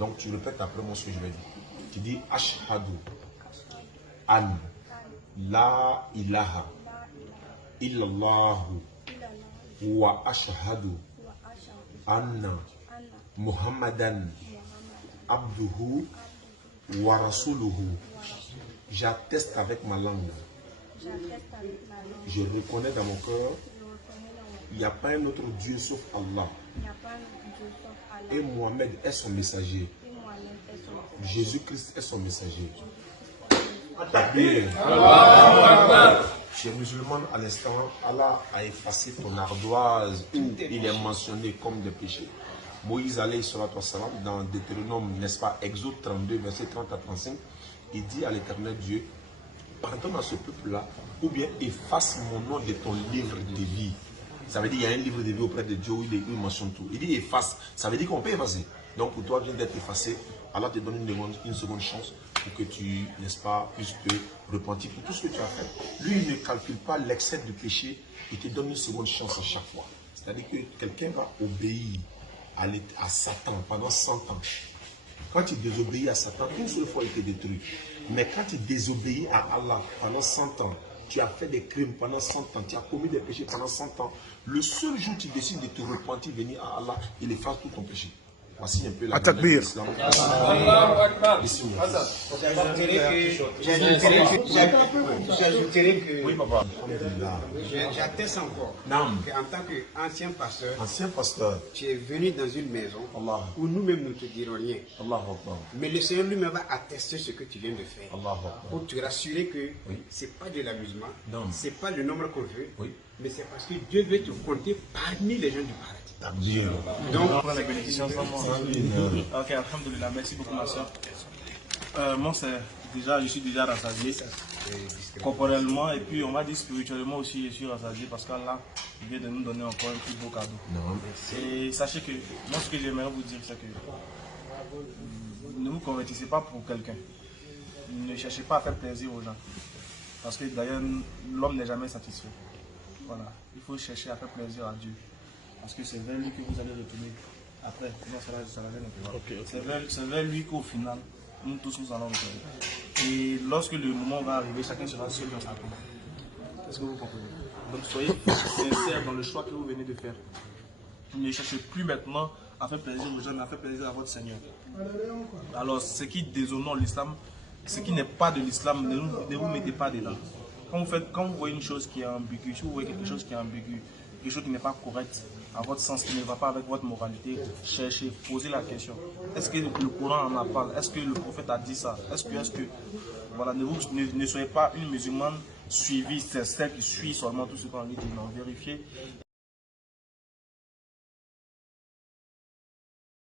Donc tu répètes après moi ce que je vais dire. Tu dis Ashhadu an la ilaha illallahu wa ashhadu anna Muhammadan abduhu wa rasuluhu. J'atteste avec ma langue. Je reconnais dans mon cœur, il n'y a pas un autre Dieu sauf Allah. Et Mohamed est son messager. Jésus-Christ est son messager. Chez musulmans, à l'instant, Allah a effacé ton ardoise où il est mentionné comme des péchés. Moïse alayhi salatu wassalam, dans Deutéronome, n'est-ce pas, Exode 32, verset 30 à 35, il dit à l'éternel Dieu, pardonne à ce peuple-là, ou bien efface mon nom de ton livre de vie. Ça veut dire qu'il y a un livre de vie auprès de Dieu où il mentionne tout. Il dit efface, ça veut dire qu'on peut effacer. Donc pour toi, vient d'être effacé, Allah te donne une seconde chance pour que tu, n'est-ce pas, puisses te repentir pour tout ce que tu as fait. Lui, il ne calcule pas l'excès du péché, il te donne une seconde chance à chaque fois. C'est-à-dire que quelqu'un va obéir à Satan pendant 100 ans. Quand tu désobéis à Satan, une seule fois il te détruit. Mais quand tu désobéis à Allah pendant 100 ans, tu as fait des crimes pendant 100 ans, tu as commis des péchés pendant 100 ans, le seul jour où tu décides de te repentir, venir à Allah, il efface tout ton péché. Voici un peu la Takbir. J'ajouterai que Oui, papa. j'atteste encore Naam. qu'en tant qu'ancien pasteur, Ancien pasteur. tu es venu dans une maison Allah. où nous-mêmes nous ne te dirons rien. Allah Akbar. Mais le Seigneur lui-même va attester ce que tu viens de faire. Allah Akbar. Pour te rassurer que Oui. ce n'est pas de l'amusement, Non. ce n'est pas le nombre qu'on veut, Oui. mais c'est parce que Dieu veut te compter parmi les gens du paradis. Takbir. Donc, On prend la bénédiction ensemble. Ok, alhamdoulilah, merci beaucoup ma soeur. Moi, je suis déjà rassasié corporellement et puis on va dire spirituellement aussi, je suis rassasié parce qu'Allah vient de nous donner encore un plus beau cadeau. Non. Et sachez que moi, ce que j'aimerais vous dire, c'est que ne vous convertissez pas pour quelqu'un. Ne cherchez pas à faire plaisir aux gens. Parce que d'ailleurs, l'homme n'est jamais satisfait. Voilà, il faut chercher à faire plaisir à Dieu. Parce que c'est vers lui que vous allez retourner après. C'est vers lui qu'au final, nous tous nous allons retourner. Et lorsque le moment va arriver, chacun sera seul dans sa tombe. Est-ce que vous comprenez? Donc soyez sincères dans le choix que vous venez de faire. Ne cherchez plus maintenant à faire plaisir aux gens, mais à faire plaisir à votre Seigneur. Alors ce qui déshonore l'islam, ce qui n'est pas de l'islam, ne vous mettez pas dedans. Quand vous voyez une chose qui est ambiguë, si vous voyez quelque chose qui est ambigu, quelque chose qui n'est pas correct, à votre sens, qui ne va pas avec votre moralité, cherchez, posez la question. Est-ce que le Coran en a parlé? Est-ce que le prophète a dit ça? Est-ce que voilà, ne soyez pas une musulmane suivie, c'est celle qui suit seulement tout ce qu'on dit, non, vérifiez.